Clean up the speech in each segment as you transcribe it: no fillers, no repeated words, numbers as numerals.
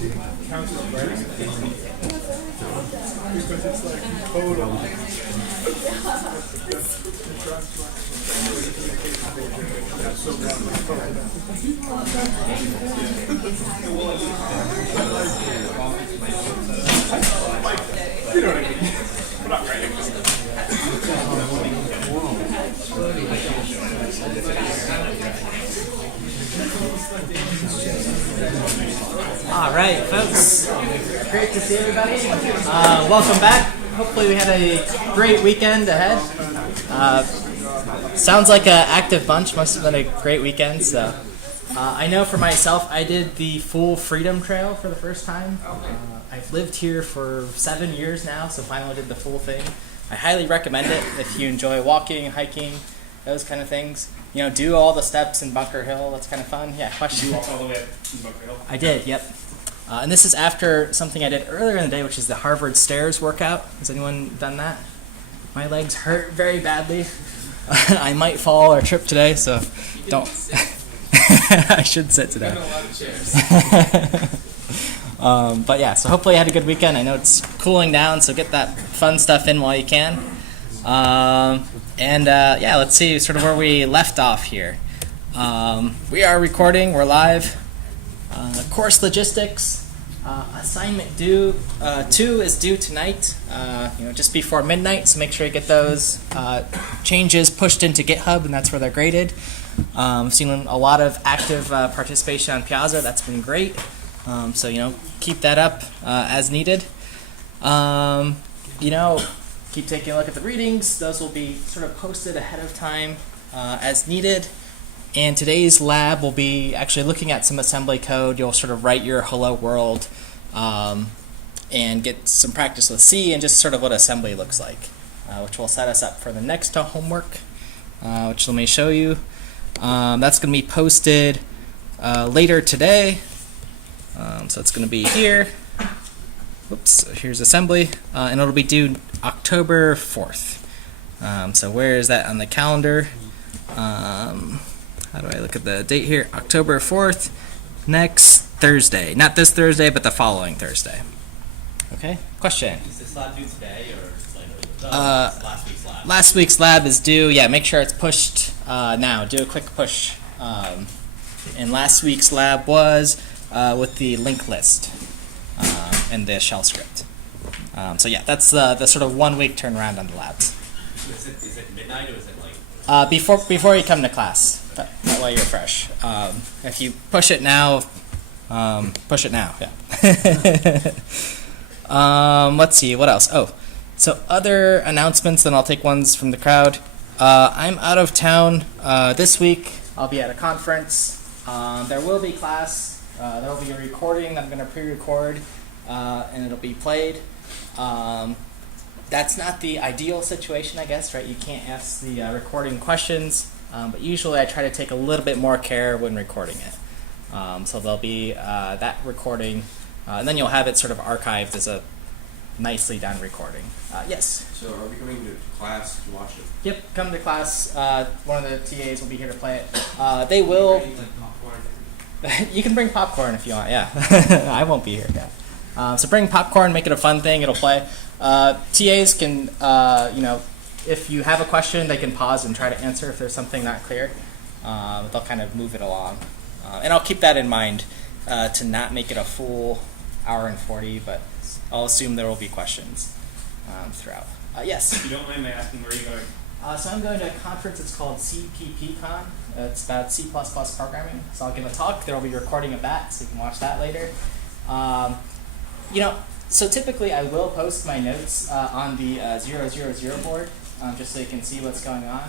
Because it's like total. That's so bad. You know what I mean? We're not writing. All right, folks. Great to see everybody. Welcome back. Hopefully we had a great weekend ahead. Sounds like an active bunch. Must have been a great weekend. So I know for myself, I did the full Freedom Trail for the first time. I've lived here for 7 years now, so finally did the full thing. I highly recommend it if you enjoy walking, hiking, those kind of things. You know, do all the steps in Bunker Hill. That's kind of fun. Yeah, question? You walked all the way up to Bunker Hill? I did, yep. And this is after something I did earlier in the day, which is the Harvard Stairs workout. Has anyone done that? My legs hurt very badly. I might fall or trip today, so don't. I should sit today. A lot of chairs. But yeah, so hopefully you had a good weekend. I know it's cooling down, so get that fun stuff in while you can. Yeah, let's see sort of where we left off here. We are recording. We're live. Course logistics. Assignment 2 is due tonight, just before midnight, so make sure you get those changes pushed into GitHub, and that's where they're graded. I've seen a lot of active participation on Piazza. That's been great. So, keep that up as needed. Keep taking a look at the readings. Those will be sort of posted ahead of time as needed. And today's lab will be actually looking at some assembly code. You'll sort of write your hello world and get some practice with C and just sort of what assembly looks like, which will set us up for the next homework, which let me show you. That's going to be posted later today. So it's going to be here. Whoops, so here's assembly, and it'll be due October 4th. So where is that on the calendar? How do I look at the date here? October 4th, next Thursday. Not this Thursday, but the following Thursday. Okay, question? Is this lab due today or last week's lab? Last week's lab is due. Yeah, make sure it's pushed now. Do a quick push. And last week's lab was with the linked list and the shell script. So yeah, that's the sort of 1 week turnaround on the labs. Is it midnight or is it like? Before you come to class. That way you're fresh. If you push it now, push it now. Yeah. Let's see, what else? Oh, so other announcements, then I'll take ones from the crowd. I'm out of town this week. I'll be at a conference. There will be class. There will be a recording that I'm going to pre-record, and it'll be played. That's not the ideal situation, I guess, right? You can't ask the recording questions, but usually I try to take a little bit more care when recording it. So there'll be that recording, and then you'll have it sort of archived as a nicely done recording. Yes? So are we coming to class to watch it? Yep, come to class. One of the TAs will be here to play it. They will... You can bring popcorn if you want, yeah. I won't be here, yeah. So bring popcorn, make it a fun thing, it'll play. TAs can, if you have a question, they can pause and try to answer if there's something not clear. They'll kind of move it along. And I'll keep that in mind to not make it a full hour and 40, but I'll assume there will be questions throughout. Yes? If you don't mind me asking, where are you going? So I'm going to a conference, it's called CPPCon. It's about C++ programming. So I'll give a talk. There will be a recording of that, so you can watch that later. So typically I will post my notes on the 000 board, just so you can see what's going on.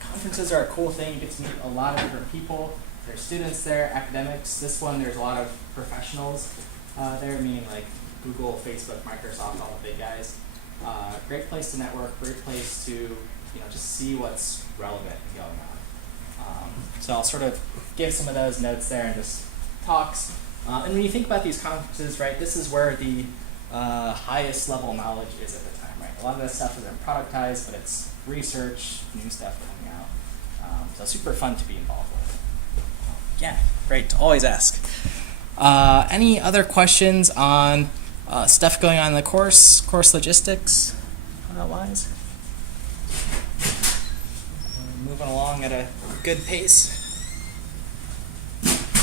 Conferences are a cool thing. You get to meet a lot of different people. There's students there, academics. This one, there's a lot of professionals there, meaning like Google, Facebook, Microsoft, all the big guys. Great place to network, great place to just see what's relevant and going on. So I'll sort of give some of those notes there and just talks. And when you think about these conferences, right, this is where the highest level knowledge is at the time, right? A lot of this stuff isn't productized, but it's research, new stuff coming out. So super fun to be involved with. Yeah, great. Always ask. Any other questions on stuff going on in the course logistics wise? We're moving along at a good pace.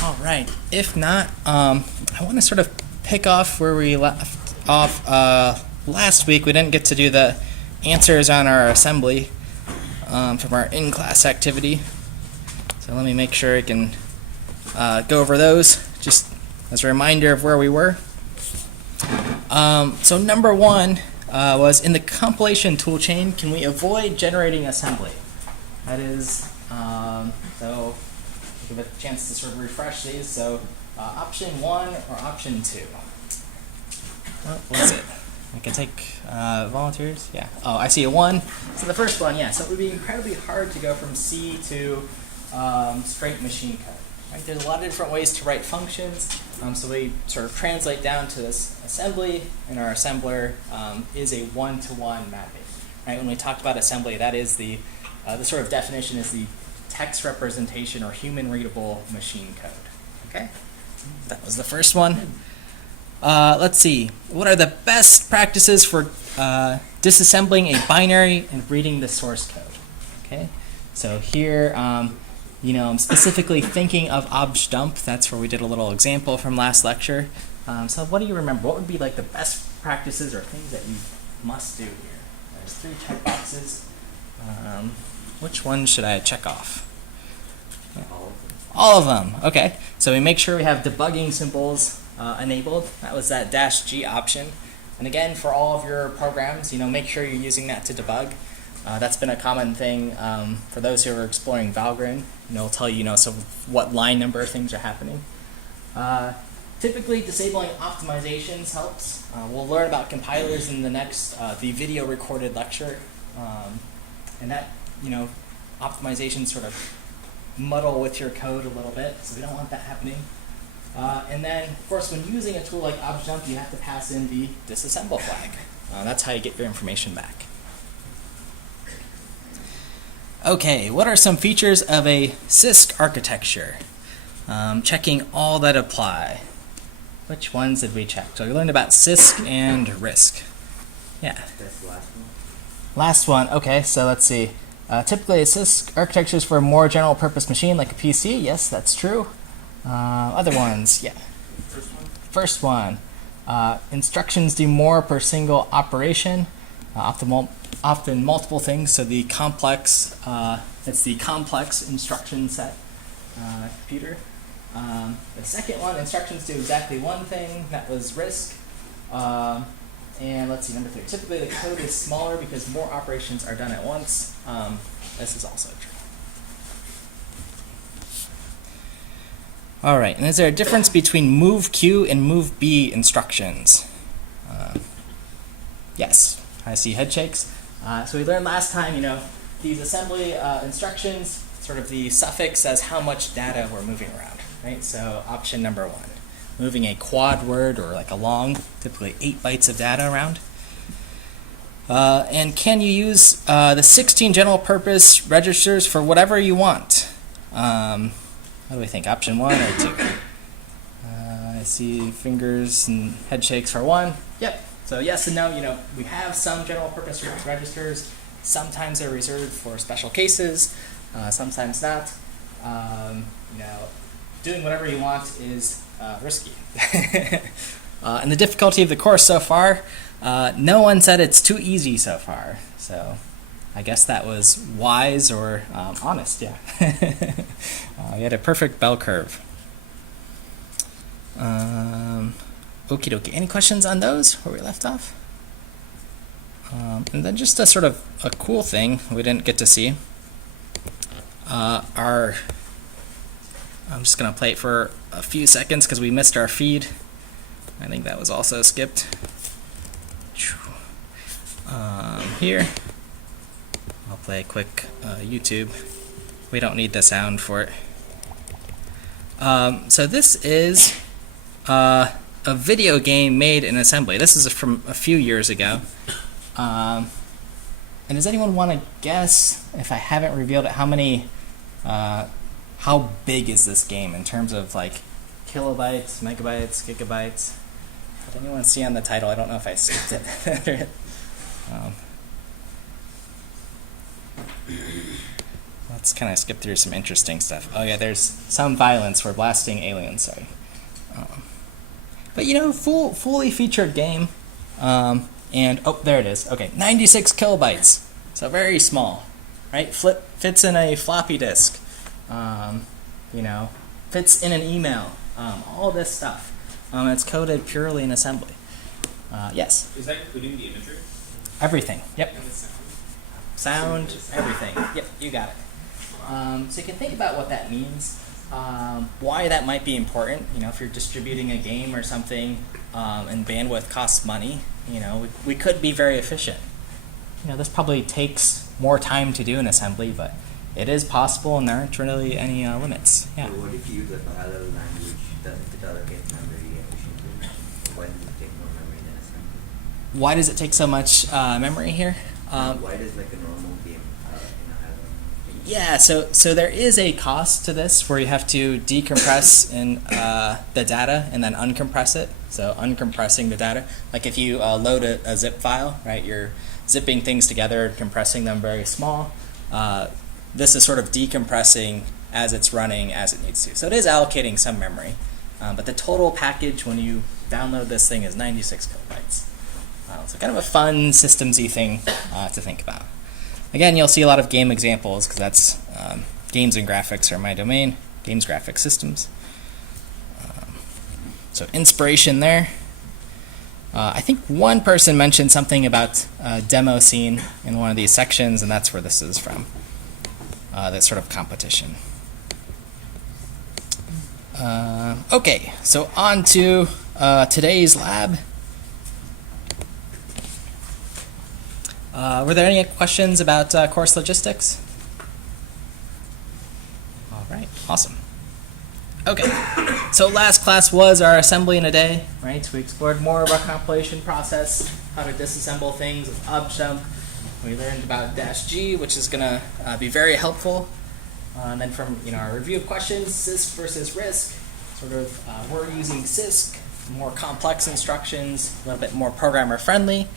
All right. If not, I want to sort of pick off where we left off last week. We didn't get to do the answers on our assembly from our in-class activity. So let me make sure I can go over those just as a reminder of where we were. So number one was in the compilation toolchain, can we avoid generating assembly? That is, so give it a chance to sort of refresh these. So option 1 or option 2? What is it? I can take volunteers. Yeah. Oh, I see a 1. So the first one, yeah. So it would be incredibly hard to go from C to straight machine code. Right? There's a lot of different ways to write functions. So we sort of translate down to this assembly, and our assembler is a one-to-one mapping. Right? When we talked about assembly, that is the sort of definition is the text representation or human-readable machine code. Okay, that was the first one. Let's see. What are the best practices for disassembling a binary and reading the source code? Okay, so here, I'm specifically thinking of objdump. That's where we did a little example from last lecture. So what do you remember? What would be like the best practices or things that you must do here? There's 3 checkboxes. Which one should I check off? All of them. Okay. So we make sure we have debugging symbols enabled. That was that -G option. And again, for all of your programs, make sure you're using that to debug. That's been a common thing for those who are exploring Valgrind. It'll tell you, so what line number things are happening. Typically, disabling optimizations helps. We'll learn about compilers in the next, the video recorded lecture. And that, optimizations sort of muddle with your code a little bit, so we don't want that happening. And then, of course, when using a tool like objdump, you have to pass in the disassemble flag. That's how you get your information back. Okay, what are some features of a CISC architecture? Checking all that apply. Which ones did we check? So we learned about CISC and RISC. Yeah. That's the last one. Last one. Okay, so let's see. Typically, a CISC architecture is for a more general purpose machine like a PC. Yes, that's true. Other ones, yeah. First one. Instructions do more per single operation. Often multiple things. So the complex, it's the complex instruction set computer. The second one, instructions do exactly one thing. That was RISC. And let's see, number 3. Typically, the code is smaller because more operations are done at once. This is also true. All right, and is there a difference between move Q and move B instructions? Yes, I see head shakes. So we learned last time, these assembly instructions, sort of the suffix says how much data we're moving around, right? So option number 1. Moving a quad word or like a long, typically 8 bytes of data around. And can you use the 16 general purpose registers for whatever you want? What do we think, option 1 or 2? I see fingers and head shakes for 1. Yep, so yes and no, we have some general purpose registers. Sometimes they're reserved for special cases, sometimes not. Doing whatever you want is risky. And the difficulty of the course so far, no one said it's too easy so far. So I guess that was wise or honest, yeah. You had a perfect bell curve. Okie dokie. Any questions on those where we left off? And then just a sort of a cool thing we didn't get to see. I'm just going to play it for a few seconds because we missed our feed. I think that was also skipped. Here, I'll play a quick YouTube. We don't need the sound for it. So this is a video game made in assembly. This is from a few years ago. And does anyone want to guess, if I haven't revealed it, how big is this game in terms of like kilobytes, megabytes, gigabytes. Did anyone see on the title? I don't know if I skipped it. Let's kind of skip through some interesting stuff. Oh yeah, there's some violence. We're blasting aliens. Sorry. But you know, fully featured game. And oh, there it is. Okay, 96 kilobytes. So very small, right? Fits in a floppy disk. You know, fits in an email. All this stuff. It's coded purely in assembly. Yes. Is that including the imagery? Everything. Yep. Sound, everything. Yep, you got it. So you can think about what that means. Why that might be important. You know, if you're distributing a game or something, and bandwidth costs money, you know, we could be very efficient. You know, this probably takes more time to do in assembly, but it is possible, and there aren't really any limits. Yeah. So what if you use a parallel language? Doesn't it allocate memory efficiently? Why does it take more memory than assembly? Why does it take so much memory here? Why does like a normal game in a parallel? Yeah, so there is a cost to this where you have to decompress in the data and then uncompress it. So uncompressing the data, like if you load a zip file, right? You're zipping things together, compressing them very small. This is sort of decompressing as it's running as it needs to. So it is allocating some memory, but the total package when you download this thing is 96 kilobytes. So kind of a fun systems-y thing to think about. Again, you'll see a lot of game examples because that's games and graphics are my domain. Games, graphics, systems. So inspiration there. I think one person mentioned something about a demo scene in one of these sections, and that's where this is from. That sort of competition. Okay, so on to today's lab. Were there any questions about course logistics? All right, awesome. Okay, so last class was our assembly in a day, right? We explored more of our compilation process, how to disassemble things with objdump. We learned about -G, which is going to be very helpful. And then from our review of questions, CISC versus RISC, sort of we're using CISC, more complex instructions, a little bit more programmer friendly.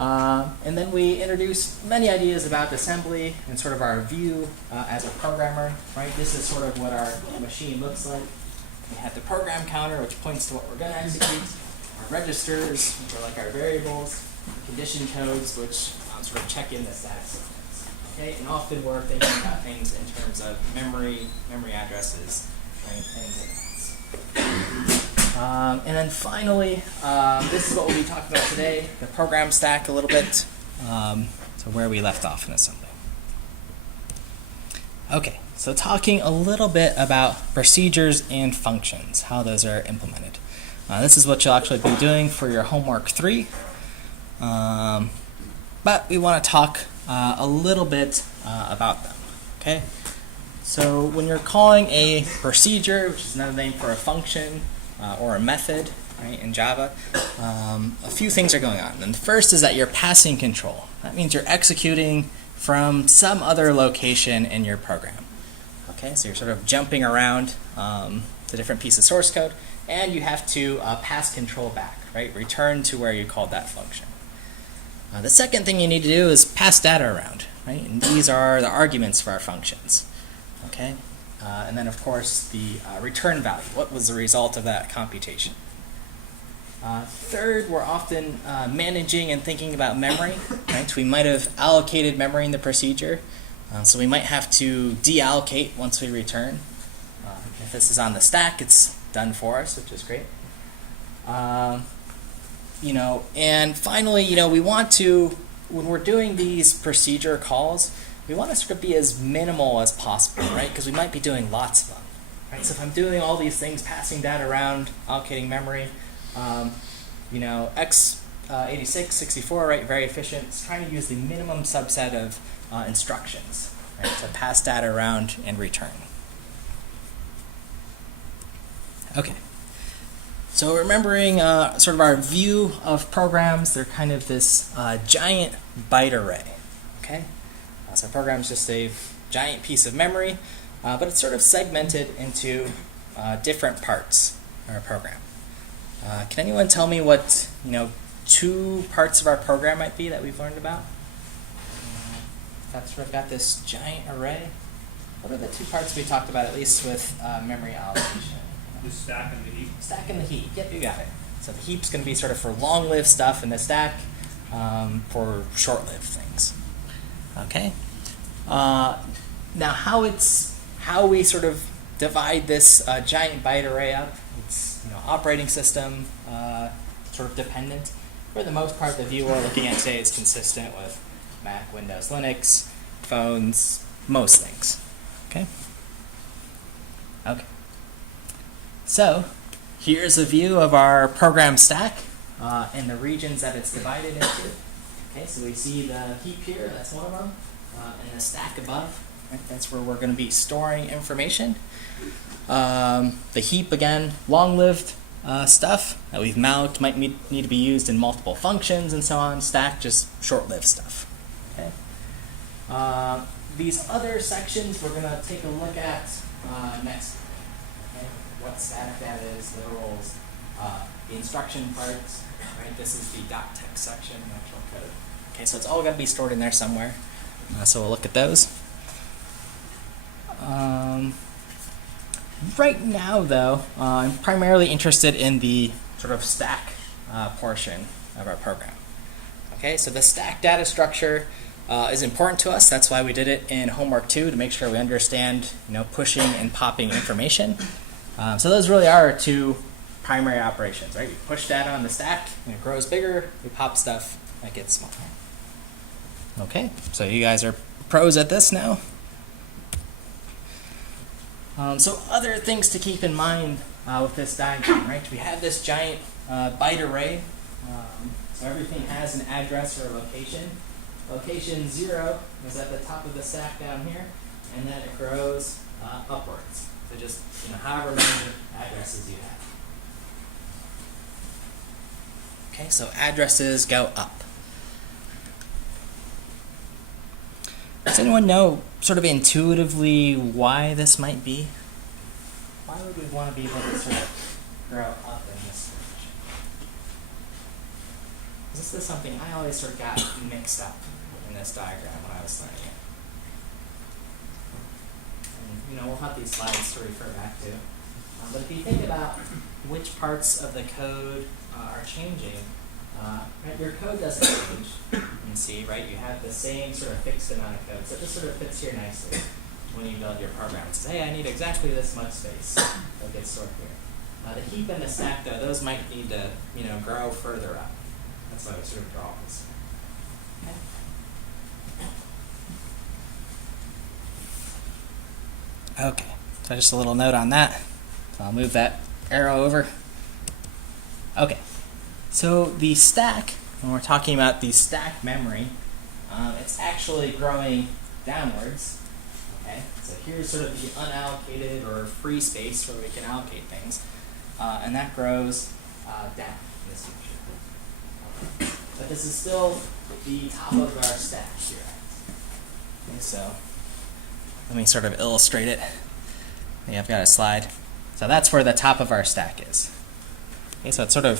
And then we introduced many ideas about assembly and sort of our view as a programmer, right? This is sort of what our machine looks like. We have the program counter, which points to what we're going to execute, our registers, which are like our variables, condition codes, which sort of check in the status. Okay, and often we're thinking about things in terms of memory addresses, right? Things like that. And then finally, this is what we'll be talking about today, the program stack a little bit, so where we left off in assembly. Okay, so talking a little bit about procedures and functions, how those are implemented. This is what you'll actually be doing for your homework 3. But we want to talk a little bit about them, okay? So when you're calling a procedure, which is another name for a function or a method, right, in Java, a few things are going on. And the first is that you're passing control. That means you're executing from some other location in your program. Okay, so you're sort of jumping around the different pieces of source code, and you have to pass control back, right? Return to where you called that function. The second thing you need to do is pass data around, right? And these are the arguments for our functions, okay? And then, of course, the return value. What was the result of that computation? Third, we're often managing and thinking about memory, right? We might have allocated memory in the procedure, so we might have to deallocate once we return. If this is on the stack, it's done for us, which is great. And finally, we want to, when we're doing these procedure calls, we want to sort of be as minimal as possible, right? Because we might be doing lots of them, right? So if I'm doing all these things, passing data around, allocating memory, x86, 64, right? Very efficient. It's trying to use the minimum subset of instructions, right? To pass data around and return. Okay. So remembering sort of our view of programs, they're kind of this giant byte array, okay? So a program is just a giant piece of memory, but it's sort of segmented into different parts, our program. Can anyone tell me what 2 parts of our program might be that we've learned about? That's where I've got this giant array. What are the 2 parts we talked about, at least with memory allocation? The stack and the heap. Stack and the heap. Yep, you got it. So the heap's going to be sort of for long-lived stuff, and the stack for short-lived things. Okay. Now, how we sort of divide this giant byte array up? It's operating system sort of dependent. For the most part, the view we're looking at today is consistent with Mac, Windows, Linux, phones, most things. Okay. Okay. So here's a view of our program stack and the regions that it's divided into. Okay, so we see the heap here, that's one of them, and the stack above. Right, that's where we're going to be storing information. The heap, again, long-lived stuff that we've mounted, might need to be used in multiple functions and so on. Stack, just short-lived stuff. Okay. These other sections we're going to take a look at next. Okay. What static that is, literals, the instruction parts. Right. This is the .text section, actual code. Okay, so it's all going to be stored in there somewhere. So we'll look at those. Right now, though, I'm primarily interested in the sort of stack portion of our program. Okay, so the stack data structure is important to us. That's why we did it in homework 2, to make sure we understand, pushing and popping information. So those really are our 2 primary operations, right? We push data on the stack, and it grows bigger. We pop stuff, that gets smaller. Okay, so you guys are pros at this now. So other things to keep in mind with this diagram, right? We have this giant byte array. So everything has an address or a location. Location 0 is at the top of the stack down here, and then it grows upwards. So just however many addresses you have. Okay, so addresses go up. Does anyone know sort of intuitively why this might be? Why would we want to be able to sort of grow up in this direction? This is something I always sort of got mixed up in this diagram when I was learning it. And, we'll have these slides to refer back to. But if you think about which parts of the code are changing, right, your code doesn't change in C, right? You have the same sort of fixed amount of code. So it just sort of fits here nicely when you build your program. It says, hey, I need exactly this much space. That gets stored here. The heap and the stack, though, those might need to, grow further up. That's why we sort of draw this. Okay, so just a little note on that. So I'll move that arrow over. Okay, so the stack, when we're talking about the stack memory, it's actually growing downwards. Okay, so here's sort of the unallocated or free space where we can allocate things, and that grows down in this picture. But this is still the top of our stack here. Okay, so let me sort of illustrate it. Yeah, I've got a slide. So that's where the top of our stack is. Okay, so it's sort of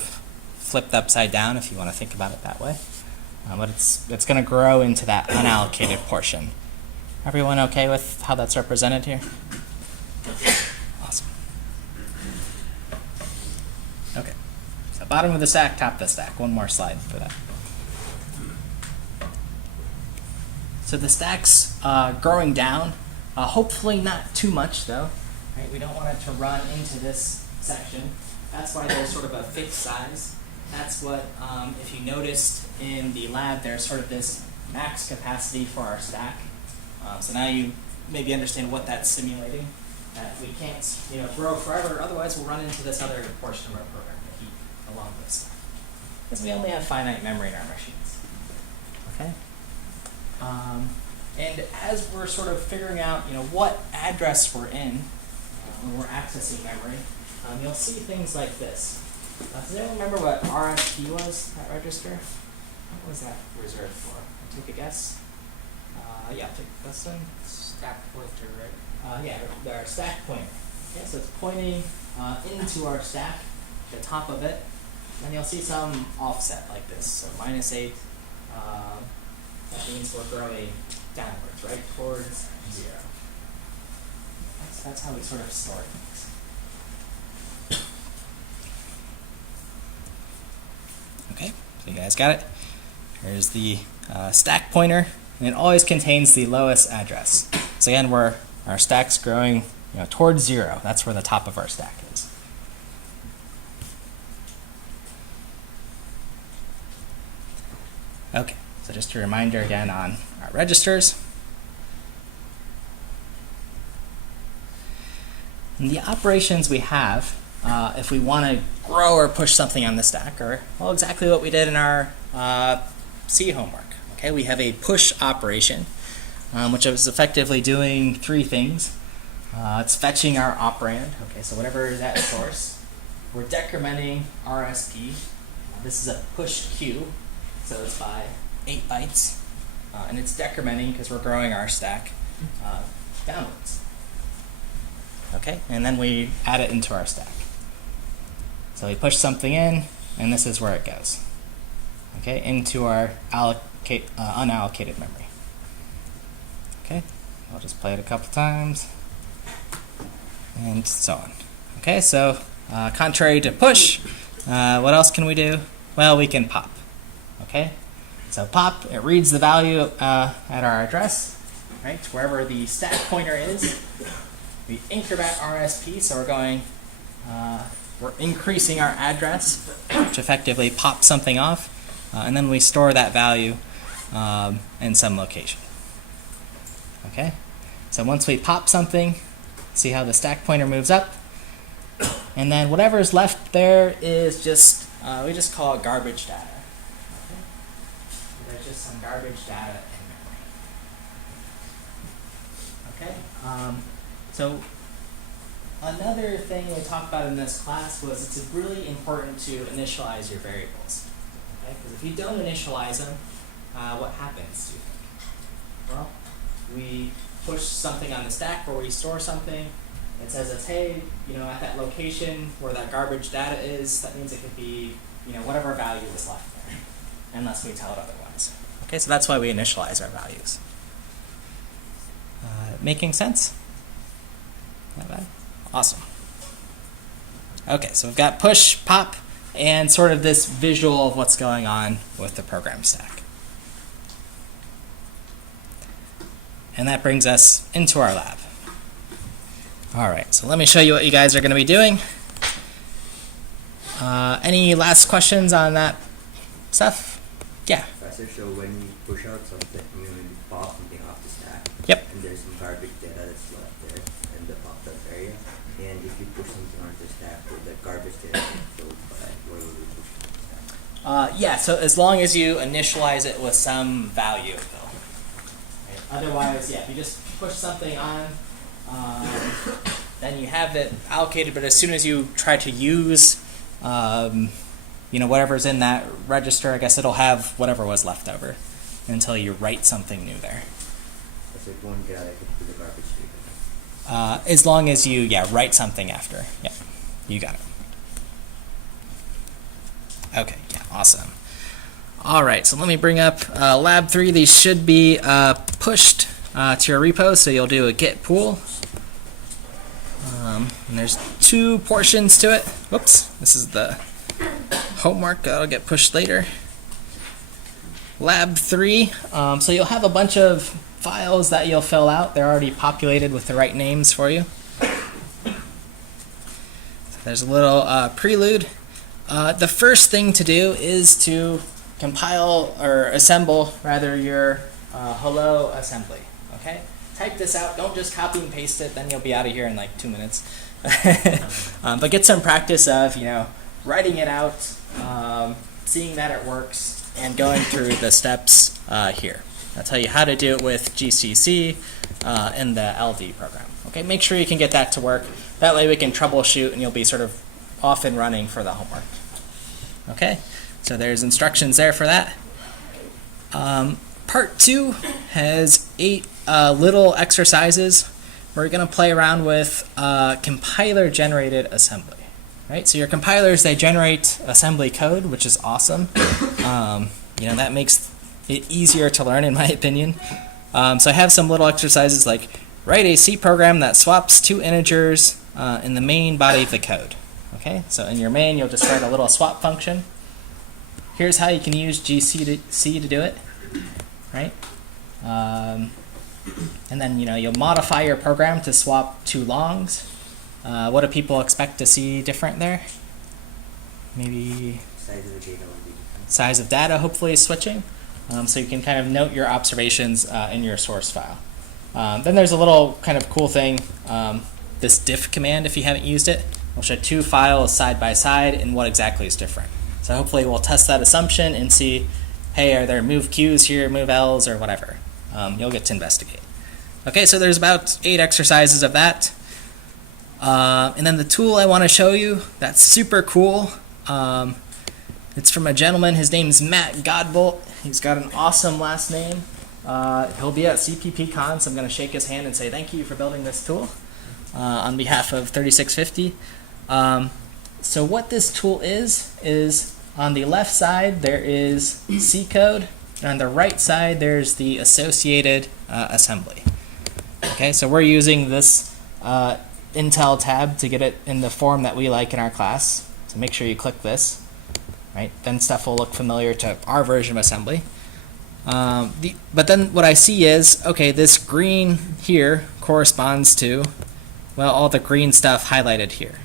flipped upside down if you want to think about it that way. But it's going to grow into that unallocated portion. Everyone okay with how that's represented here? Awesome. Okay, so bottom of the stack, top of the stack. One more slide for that. So the stack's growing down. Hopefully not too much, though. Right? We don't want it to run into this section. That's why there's sort of a fixed size. That's what, if you noticed in the lab, there's sort of this max capacity for our stack. So now you maybe understand what that's simulating. That we can't, grow forever. Otherwise, we'll run into this other portion of our program, the heap, along with stuff. Because we only have finite memory in our machines. Okay. And as we're sort of figuring out, what address we're in when we're accessing memory, you'll see things like this. Does anyone remember what RFP was, that register? What was that reserved for? Take a guess? Yeah, take this one. Stack pointer, right? Yeah, our stack pointer. Okay, so it's pointing into our stack, the top of it. Then you'll see some offset like this. So -8. That means we're growing downwards, right towards 0. So that's how we sort of store things. Okay, so you guys got it. Here's the stack pointer, and it always contains the lowest address. So again, our stack's growing, towards 0. That's where the top of our stack is. Okay, so just a reminder again on our registers. And the operations we have, if we want to grow or push something on the stack, are well exactly what we did in our C homework. Okay, we have a push operation, which is effectively doing 3 things. It's fetching our operand. Okay, so whatever is at source. We're decrementing RSP. This is a push queue, so it's by 8 bytes, and it's decrementing because we're growing our stack downwards. Okay, and then we add it into our stack. So we push something in, and this is where it goes. Okay, into our unallocated memory. Okay, I'll just play it a couple times, and so on. Okay, so contrary to push, what else can we do? Well, we can pop. Okay, so pop, it reads the value at our address, right, wherever the stack pointer is. We increment RSP, so we're increasing our address, which effectively pops something off, and then we store that value in some location. Okay, so once we pop something, see how the stack pointer moves up, and then whatever's left there is just we just call it garbage data. Okay? So there's just some garbage data in memory. Okay. So another thing we talked about in this class was it's really important to initialize your variables. Okay? Because if you don't initialize them, what happens, do you think? Well, we push something on the stack where we store something. It says it's, hey, at that location where that garbage data is, that means it could be, whatever value is left there, unless we tell it otherwise. Okay, so that's why we initialize our values. Making sense? Not bad. Awesome. Okay, so we've got push, pop, and sort of this visual of what's going on with the program stack. And that brings us into our lab. All right, so let me show you what you guys are going to be doing. Any last questions on that stuff? Yeah. Professor, so when you push out something, you pop something off the stack. Yep. And there's some garbage data that's left there in the popped up area. And if you push something onto the stack, will the garbage data get filled by where will you push it on the stack? Yeah, so as long as you initialize it with some value, though. Right? Otherwise, yeah, if you just push something on, then you have it allocated, but as soon as you try to use whatever's in that register, I guess it'll have whatever was left over until you write something new there. So it won't get allocated to the garbage data. As long as you, write something after. Yeah, you got it. Okay, yeah, awesome. All right, so let me bring up lab3. These should be pushed to your repo, so you'll do a git pull. And there's 2 portions to it. Whoops, this is the homework. That'll get pushed later. lab3. So you'll have a bunch of files that you'll fill out. They're already populated with the right names for you. So there's a little prelude. The first thing to do is to compile or assemble rather your hello assembly. Okay, type this out. Don't just copy and paste it. Then you'll be out of here in like 2 minutes. But get some practice of writing it out, seeing that it works, and going through the steps here. I'll tell you how to do it with GCC in the LD program. Okay, make sure you can get that to work. That way we can troubleshoot and you'll be sort of off and running for the homework. Okay, so there's instructions there for that. Part 2 has 8 little exercises we're going to play around with compiler-generated assembly. Right? So your compilers, they generate assembly code, which is awesome. That makes it easier to learn, in my opinion. So I have some little exercises like write a C program that swaps two integers in the main body of the code. Okay, so in your main, you'll just write a little swap function. Here's how you can use GC to do it, right? And then you'll modify your program to swap two longs. What do people expect to see different there? Maybe Size of the data will be different. size of data, hopefully, is switching. So you can kind of note your observations in your source file. Then there's a little kind of cool thing, this diff command, if you haven't used it, will show two files side by side and what exactly is different. So hopefully we'll test that assumption and see, hey, are there move Qs here, move Ls, or whatever. You'll get to investigate. Okay, so there's about 8 exercises of that. And then the tool I want to show you, that's super cool. It's from a gentleman. His name's Matt Godbolt. He's got an awesome last name. He'll be at CPPCon, so I'm going to shake his hand and say thank you for building this tool on behalf of 3650. So what this tool is on the left side there is C code, and on the right side there's the associated assembly. Okay, so we're using this Intel tab to get it in the form that we like in our class. So make sure you click this. Right? Then stuff will look familiar to our version of assembly. But then what I see is, okay, this green here corresponds to, well, all the green stuff highlighted here.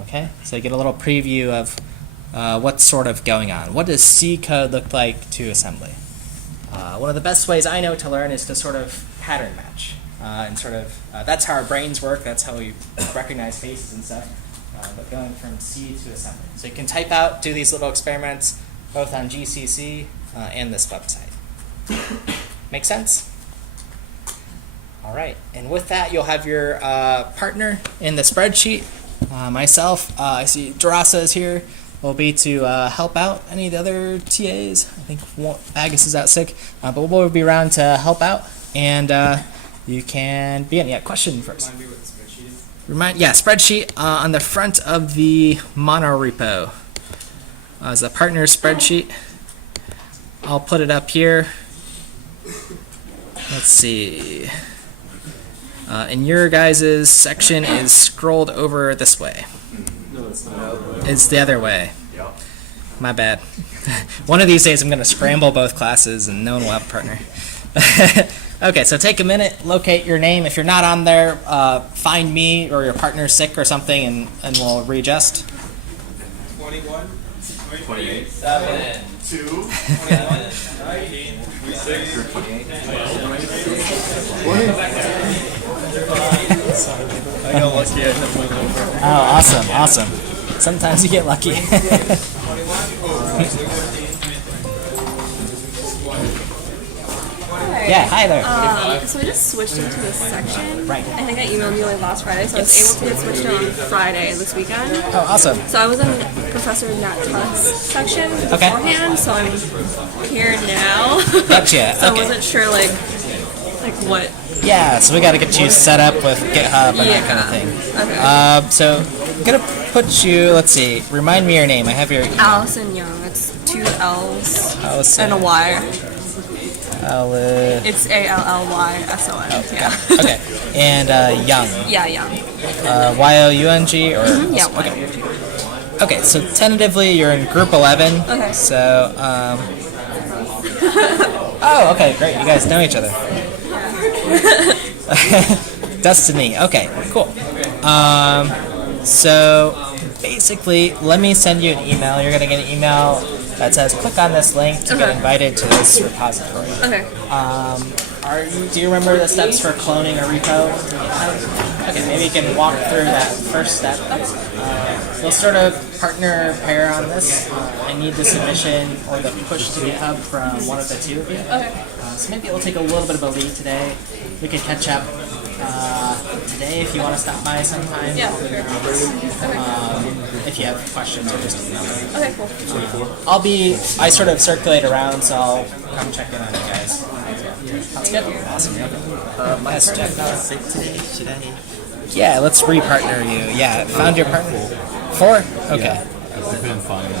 Okay, so you get a little preview of what's sort of going on. What does C code look like to assembly? One of the best ways I know to learn is to sort of pattern match. And sort of, that's how our brains work, that's how we recognize faces and stuff. But going from C to assembly. So you can type out, do these little experiments, both on GCC and this website. Make sense? All right, and with that, you'll have your partner in the spreadsheet. Myself, I see Darasa is here, will be to help out any of the other TAs. I think Agus is out sick, but we'll be around to help out, and you can begin. Yeah, question first. Remind me what the spreadsheet is. Spreadsheet on the front of the mono repo is a partner spreadsheet. I'll put it up here. Let's see. And your guys' section is scrolled over this way. No, it's not. It's the other way. Yep. My bad. One of these days I'm going to scramble both classes and no one will have a partner. Okay, so take a minute, locate your name. If you're not on there, find me or your partner's sick or something and we'll readjust. 21, 28. 7, 2, 21, 19, 6 or 28. I got lucky. I had one over. Oh, awesome. Sometimes you get lucky. Yeah, hi there. So we just switched into this section. Right. I think I emailed you like last Friday, so I was able to get switched on Friday this weekend. Oh, awesome. So I was in Professor Nat Tuck's section beforehand, so I'm here now. Gotcha. So I Okay. wasn't sure like what. Yeah, so we got to get you set up with GitHub and that kind of thing. Okay. So I'm going to put you, let's see, remind me your name. I have your email. Allison Young. It's 2 L's Allison. and a Y. Allison. It's ALLYSON. Yeah. Okay. And Young. Yeah, Young. YOUNG or? Yeah, Okay. Y. Okay, so tentatively you're in group 11. Okay. So, oh, okay, great. You guys know each other. Destiny. Okay, cool. So basically, let me send you an email. You're gonna get an email that says click on this link to get invited to this repository. Okay. Do you remember the steps for cloning a repo? Okay, maybe you can walk through that first step. We'll sort of partner pair on this. I need the submission or the push to GitHub from one of the two of you. Okay. So maybe it'll take a little bit of a lead today. We could catch up today if you want to stop by sometime. Yeah, sure. If you have questions or just email me. Okay, cool. I sort of circulate around, so I'll come check in on you guys. Sounds good. Awesome. My Yes, partner's Jeff. not sick today. Should I? Yeah, let's repartner you. Yeah, found your partner. 4? Okay. I couldn't find it.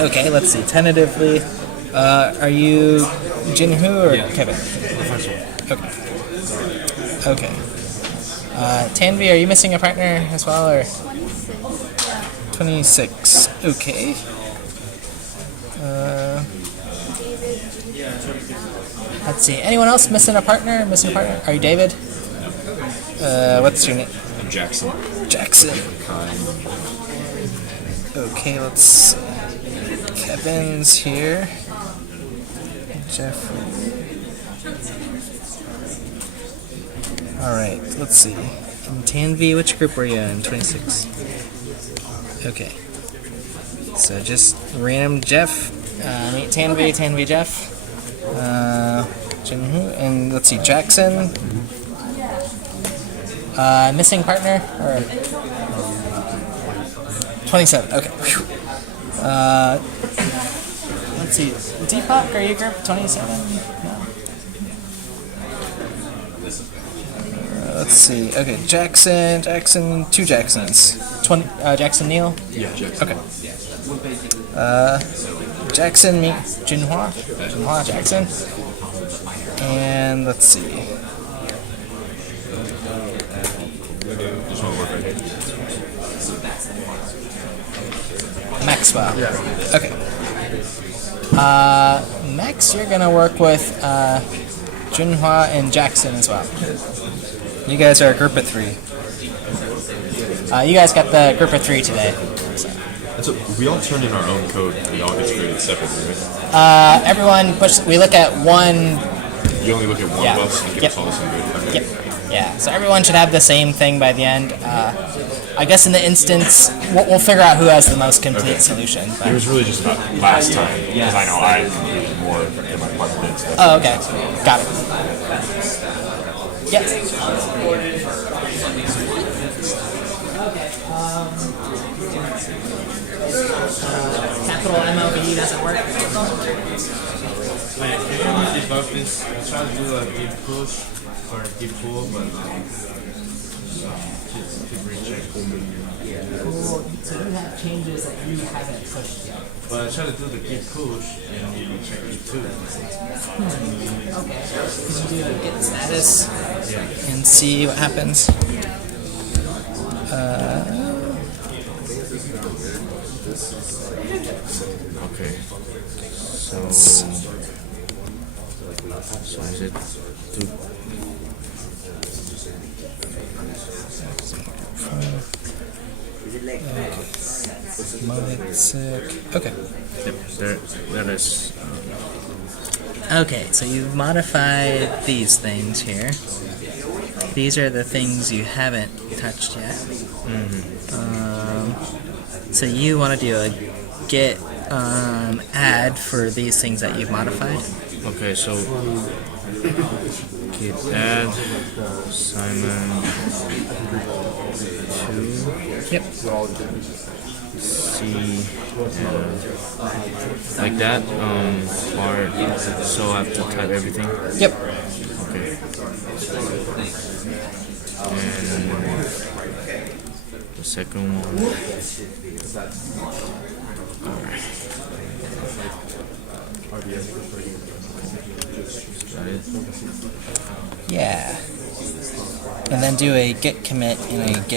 Okay, let's see. Tentatively, are you Jinhu or Kevin? The first one. Okay. Okay. Tanvi, are you missing a partner as well, or 26? Okay. Let's see. Anyone else missing a partner? Missing a partner? Are you David? What's your name? Jackson. Jackson. Okay, let's see. Kevin's here. Jeffrey. Alright, let's see. In Tanvi, which group were you in? 26. Okay. So just random Jeff. Meet Tanvi, Tanvi Jeff. Jinhu, and let's see, Jackson. Missing partner? Or 27, okay. Whew. Let's see, Deepak, are you group 27? No. Let's see, okay, Jackson, 2 Jacksons. Jackson Neal? Yeah, Jackson. Okay. Jackson, meet Jinhua. Jinhua Jackson. And let's see. Just want to work right here. Maxwell. Yeah. Okay. Max, you're gonna work with Junhua and Jackson as well. You guys are a group of 3. You guys got the group of 3 today. So. That's what, we all turned in our own code. We all get graded separately, right? Everyone push. We look at one. You only look at one Yeah. of us and give us all the same grade. Okay. Yep. Yeah. So everyone should have the same thing by the end. I guess in the instance, we'll figure out who has the most complete solution. It But. was really just about last time, because I know I completed more than my partner did. So. Oh, okay. Got it. Yep. Capital MLB doesn't work. Wait, can you debug this? I tried to do a deep push or a deep pull, but keep rechecking. Cool. So you have changes that you haven't pushed yet. But I tried to do the deep push and you check it too. Okay. Could you do a get status and see what happens? Okay. So is it Is it like Okay. Yep, that is. Okay, so you've modified these things here. These are the things you haven't touched yet. So you want to do a get add for these things that you've modified. Okay, so git add Simon 2. Yep. C like that. Part. So I have to type everything. Yep. Okay. And the second one. Alright. Is that it? Yeah. And then do a get commit and a get